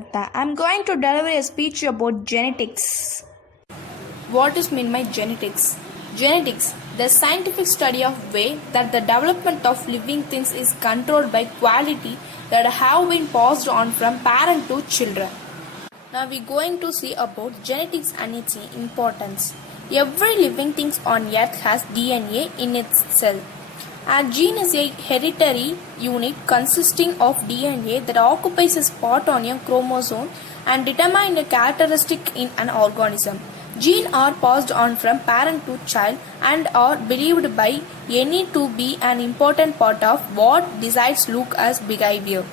Agatha. I'm going to deliver a speech about genetics. What is meant by genetics? Genetics, the scientific study of way that the development of living things is controlled by quality that have been passed on from parent to children. Now we're going to see about genetics and its importance. Every living thing on earth has DNA in its cell. A gene is a hereditary unit consisting of DNA that occupies a spot on a chromosome and determine a characteristic in an organism. Genes are passed on from parent to child and are believed by any to be an important part of what decides look as behavior.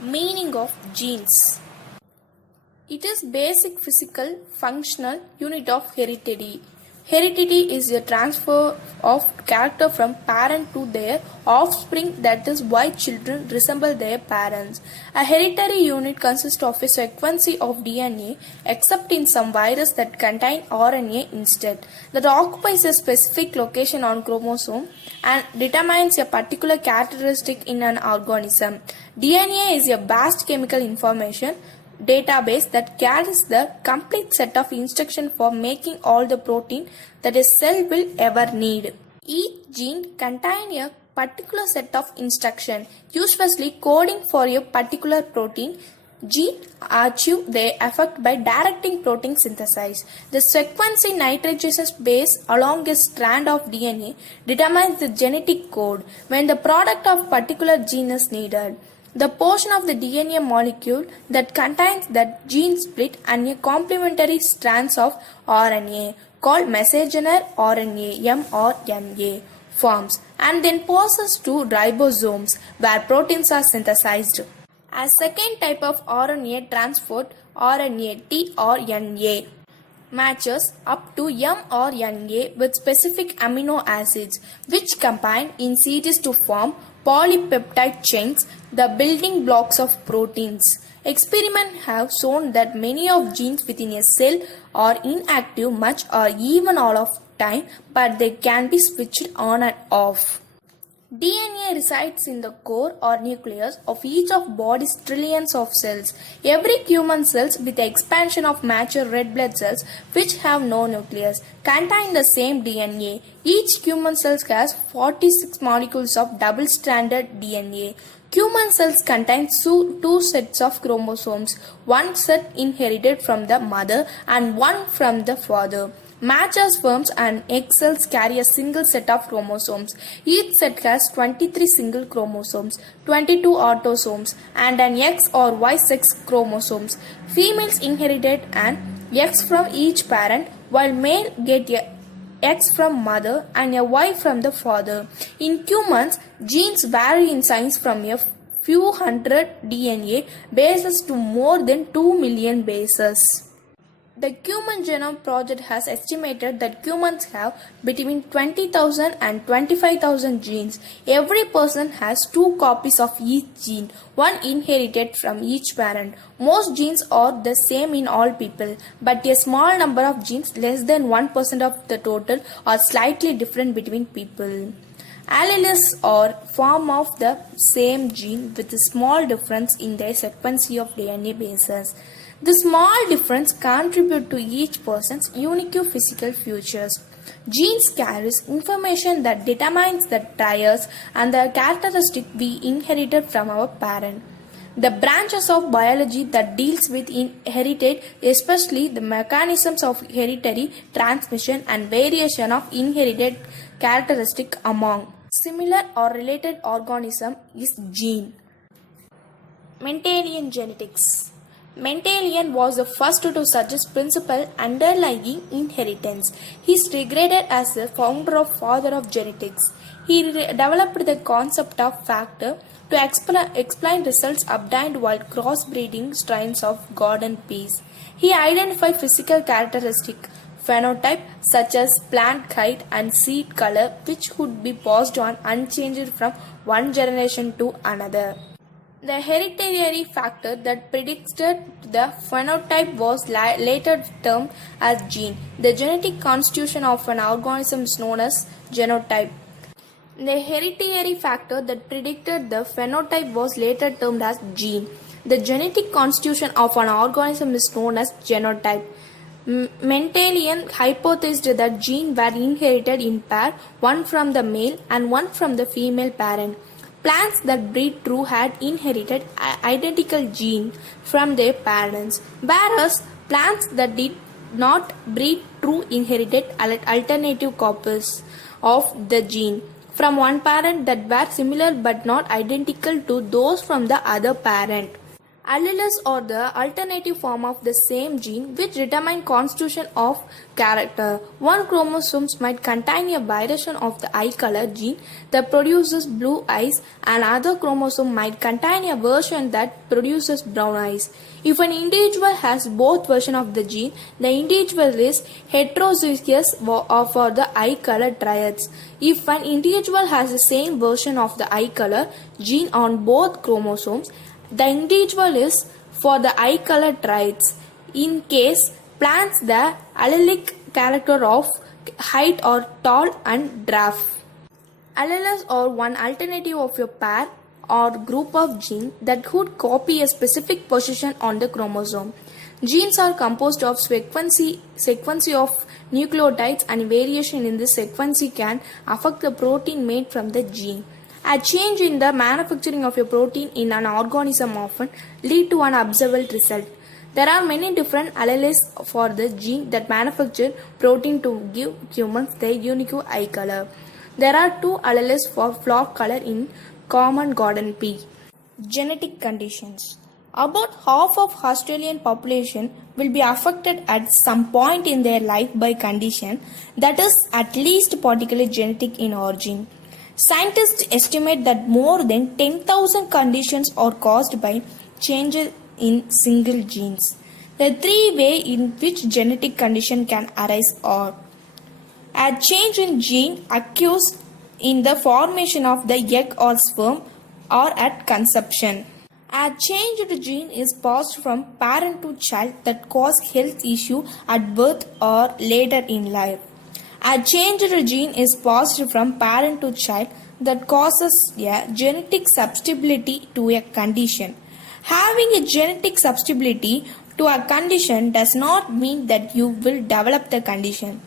Meaning of genes. It is basic physical functional unit of heredity. Heredity is a transfer of character from parent to their offspring. That is why children resemble their parents. A hereditary unit consists of a sequence of DNA except in some virus that contain RNA instead, that occupies a specific location on chromosome and determines a particular characteristic in an organism. DNA is a vast chemical information database that carries the complete set of instructions for making all the protein that a cell will ever need. Each gene contains a particular set of instructions, usually coding for a particular protein. Genes achieve their effect by directing protein synthesis. The sequence nitrogenous base along a strand of DNA determines the genetic code when the product of particular gene is needed. The portion of the DNA molecule that contains that gene split and a complementary strands of RNA called messenger RNA mRNA forms and then passes to ribosomes where proteins are synthesized. A second type of RNA transport RNA tRNA matches up to mRNA with specific amino acids which combine in series to form polypeptide chains, the building blocks of proteins. Experiments have shown that many of genes within a cell are inactive much or even all of time, but they can be switched on and off. DNA resides in the core or nucleus of each of body's trillions of cells. Every human cells with the expansion of mature red blood cells which have no nucleus contain the same DNA. Each human cell has 46 molecules of double-stranded DNA. Human cells contain two sets of chromosomes, one set inherited from the mother and one from the father. Mature sperms and egg cells carry a single set of chromosomes. Each set has 23 single chromosomes, 22 autosomes, and an X or Y sex chromosomes. Females inherited an X from each parent, while male get a X from mother and a Y from the father. In humans, genes vary in size from a few hundred DNA bases to more than 2 million bases. The Human Genome Project has estimated that humans have between 20,000 and 25,000 genes. Every person has 2 copies of each gene, one inherited from each parent. Most genes are the same in all people, but a small number of genes, less than 1% of the total, are slightly different between people. Alleles are form of the same gene with a small difference in their sequence of DNA bases. The small difference contribute to each person's unique physical features. Genes carries information that determines the traits and the characteristics we inherited from our parent. The branches of biology that deals with inherited, especially the mechanisms of hereditary transmission and variation of inherited characteristics among similar or related organisms is gene. Mendelian genetics. Mendelian was the first to suggest principle underlying inheritance. He is regarded as the founder or father of genetics. He developed the concept of factor to explain results obtained while crossbreeding strains of garden peas. He identified physical characteristics, phenotype such as plant height and seed color which could be passed on unchanged from one generation to another. The hereditary factor that predicted the phenotype was later termed as gene. The genetic constitution of an organism is known as genotype. The hereditary factor that predicted the phenotype was later termed as gene. The genetic constitution of an organism is known as genotype. Mendelian hypothesized that genes were inherited in pair, one from the male and one from the female parent. Plants that breed true had inherited identical genes from their parents, whereas plants that did not breed true inherited alternative copies of the gene from one parent that were similar but not identical to those from the other parent. Alleles are the alternative form of the same gene which determine constitution of character. One chromosome might contain a variation of the eye color gene that produces blue eyes, and other chromosome might contain a version that produces brown eyes. If an individual has both versions of the gene, the individual is heterozygous for the eye color traits. If an individual has the same version of the eye color gene on both chromosomes, the individual is for the eye color traits. In case plants, the allelic character of height are tall and dwarf. Alleles are one alternative of a pair or group of genes that could copy a specific position on the chromosome. Genes are composed of sequence of nucleotides, and variation in this sequence can affect the protein made from the gene. A change in the manufacturing of a protein in an organism often lead to an observable result. There are many different alleles for the gene that manufacture protein to give humans their unique eye color. There are two alleles for flower color in common garden pea. Genetic conditions. About half of Australian population will be affected at some point in their life by condition that is at least particularly genetic in origin. Scientists estimate that more than 10,000 conditions are caused by changes in single genes. The three ways in which genetic condition can arise are: a change in gene occurs in the formation of the egg or sperm or at conception. A changed gene is passed from parent to child that cause health issue at birth or later in life. A changed gene is passed from parent to child that causes a genetic susceptibility to a condition. Having a genetic susceptibility to a condition does not mean that you will develop the condition.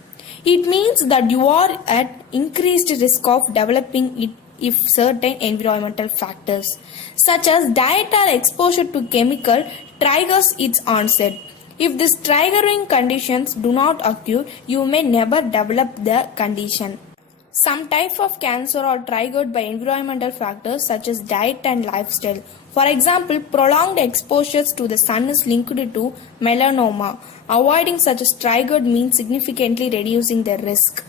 It means that you are at increased risk of developing it if certain environmental factors, such as diet or exposure to chemical, triggers its onset. If these triggering conditions do not occur, you may never develop the condition. Some types of cancer are triggered by environmental factors such as diet and lifestyle. For example, prolonged exposures to the sun is linked to melanoma. Avoiding such a trigger means significantly reducing the risk.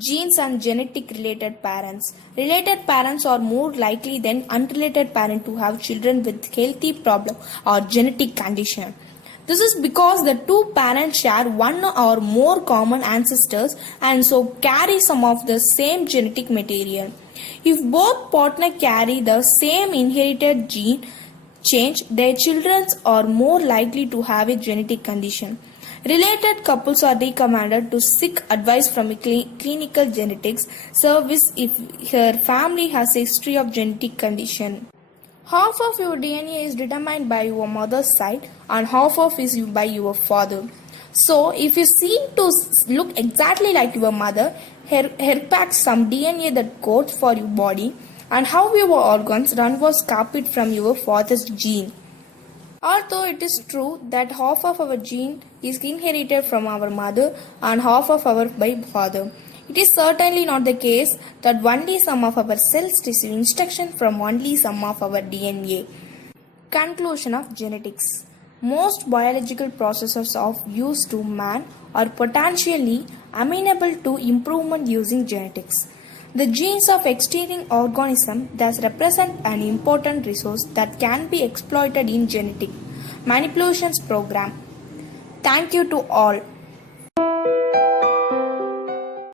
Genes and genetic related parents. Related parents are more likely than unrelated parents to have children with healthy problem or genetic condition. This is because the two parents share one or more common ancestors and so carry some of the same genetic material. If both partners carry the same inherited gene change, their children are more likely to have a genetic condition. Related couples are recommended to seek advice from a clinical genetics service if her family has a history of genetic condition. Half of your DNA is determined by your mother's side and half of is by your father. So, if you seem to look exactly like your mother, her packs some DNA that codes for your body, and how your organs run was copied from your father's gene. Although it is true that half of our gene is inherited from our mother and half of our by father, it is certainly not the case that only some of our cells receive instruction from only some of our DNA. Conclusion of genetics. Most biological processes of use to man are potentially amenable to improvement using genetics. The genes of existing organisms thus represent an important resource that can be exploited in genetic manipulations program. Thank you to all.